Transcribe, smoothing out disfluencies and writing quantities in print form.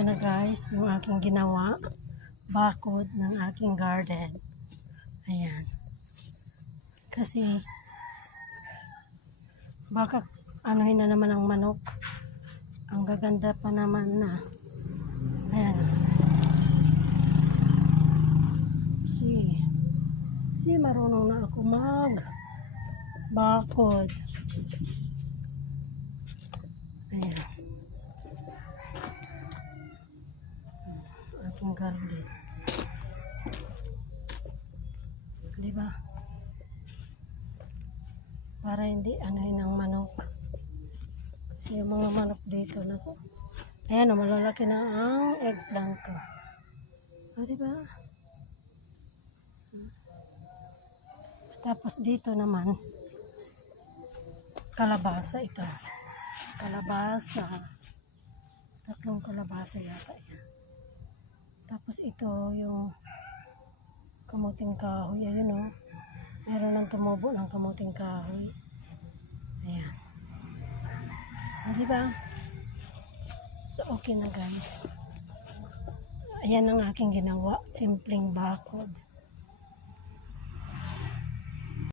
Ayan na guys, yung aking ginawa. Bakod ng aking garden. Ayan. Kasi, baka anuhin na naman ang manok. Ang gaganda pa naman na. Ayan. Si marunong na ako bakod. Ayan. Aking garden. Diba? Para hindi anuhin ang manok. Kasi yung mga manok dito na ko. Ayan, malalaki na ang eggplant ko. O, diba? Tapos dito naman, kalabasa ito. Kalabasa. 3 kalabasa yata yan. Tapos ito yung kamuting kahoy. Ayun o. Meron lang tumubo ng kamuting kahoy. Ayan. O, diba? So, okay na guys. Ayan ang aking ginawa. Simpleng bakod.